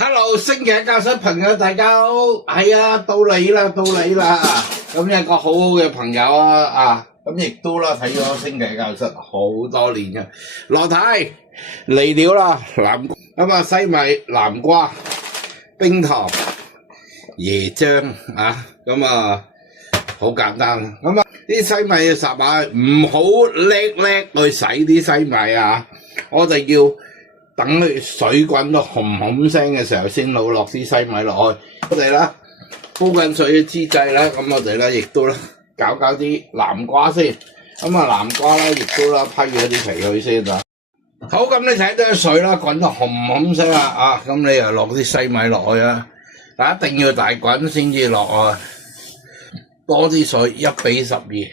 Hello，星期一教室朋友大家好，係啊，到你啦，咁一個好好嘅朋友咁亦都啦睇咗星期一教室好多年嘅羅太嚟了啦，咁西米、南瓜、冰糖、椰漿咁好簡單，咁啲西米嘅烚下唔好叻去洗啲西米我哋要等佢水滾到轟轟聲嘅時候先倒落啲西米落去。我哋啦煲緊水嘅之際咧，咁我哋咧亦都搞啲南瓜先。咁南瓜咧亦都批咗啲皮去先啊。好，咁你睇到啲水啦滾到轟轟聲啦咁你又落啲西米落去但一定要大滾先至落去。多啲水1:12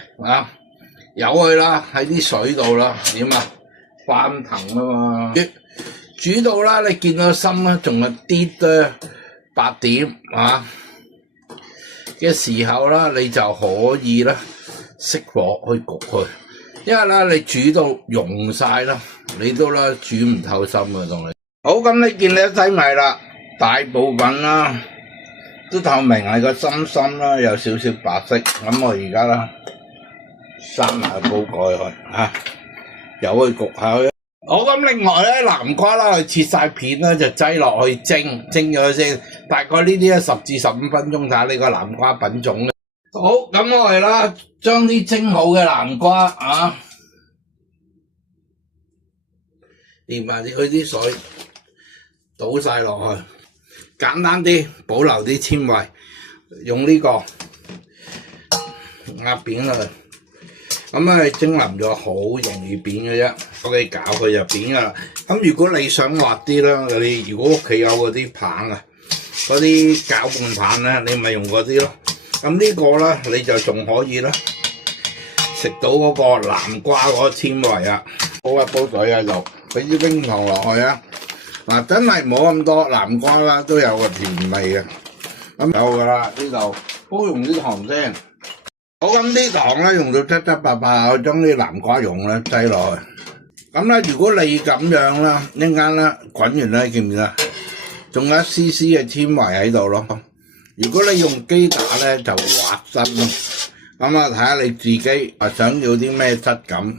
由佢啦喺啲水度啦，點翻騰嘛。煮到啦，你見到心啦，仲有啲8點嘅時候啦，你就可以啦熄火去焗佢，因為啦你煮到溶晒啦，你都煮唔透心啊同你。好，咁你見你啲西米啦，大部分啦都透明，係個心啦有少少白色，咁我而家啦閂埋煲蓋去由佢焗下去。好，咁另外咧南瓜啦，切晒片啦，就擠落去蒸咗先，大概呢啲10至15分鐘，睇下呢個南瓜品種。好，咁我哋啦將啲蒸好嘅南瓜連埋佢啲水倒晒落去，簡單啲，保留啲纖維，用呢個壓扁佢。咁蒸腍咗好容易扁嘅啫，我哋攪佢就扁噶啦。咁如果你想滑啲啦，你如果屋企有嗰啲棒嗰啲攪拌棒咧，你咪用嗰啲咯。咁呢個咧你就仲可以啦，食到嗰個南瓜嗰個纖維煲一煲水喺度，俾啲冰糖落去真係唔好咁多，南瓜啦都有個甜味嘅。咁有噶啦，呢度煲用啲糖先。好，咁啲糖咧用到7白，我將啲南瓜蓉咧擠落去。咁咧如果你咁樣啦，一陣間咧滾完咧見唔見啊？仲有一絲絲嘅纖維喺度咯。如果你用機打咧就滑身咯。咁睇下你自己想要啲咩質感。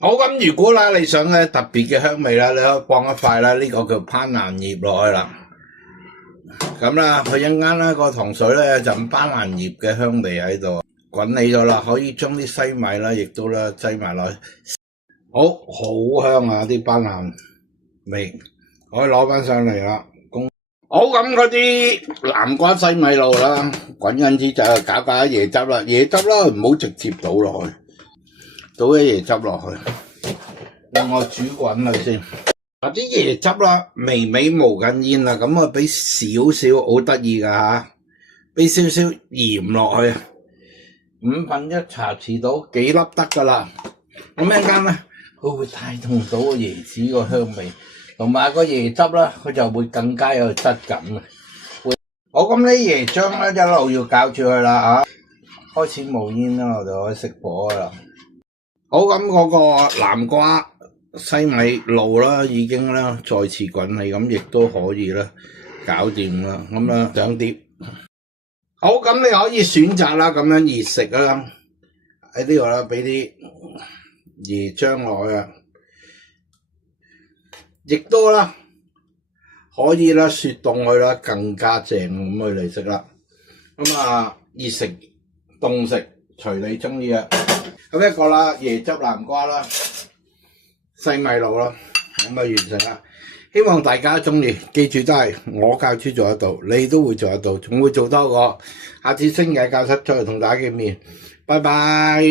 好，咁如果啦你想咧特別嘅香味啦，你可以放一塊啦，呢個叫攀蘭葉落去啦。咁啦，佢一陣間咧個糖水咧就咁攀蘭葉嘅香味喺度，滾起咗啦，可以將啲西米啦，亦都啦擠埋落去，好香啲攀蘭味，可以攞翻上嚟啦。好，咁嗰啲南瓜西米露啦，滾緊之際搞啲椰汁啦，唔好直接倒落去，倒啲椰汁落去，令我煮滾佢先。啲椰汁啦，微冒緊煙啦，咁俾少少好得意噶俾少少鹽落去，1/5茶匙到，幾粒得噶啦。咁一陣間咧，佢會帶動到個椰子個香味，同埋個椰汁啦，佢就會更加有質感嘅。好，咁呢椰漿咧一路要攪住佢啦開始冒煙啦，我就可以熄火噶啦。好，咁嗰個南瓜西米露啦，已經啦再次滾起，咁亦都可以啦，搞掂啦。咁上碟。好，咁你可以選擇啦，咁樣熱食啦，喺呢度啦，俾啲椰漿落去亦都啦可以啦雪凍佢啦，更加正咁去嚟食啦。咁熱食、凍食隨你中意咁一個啦，椰汁南瓜啦。西米露啦，咁完成啦。希望大家中意，記住都係我教書做得到，你都會做得到，仲會做多個。下次星期教室再同大家見面，拜拜。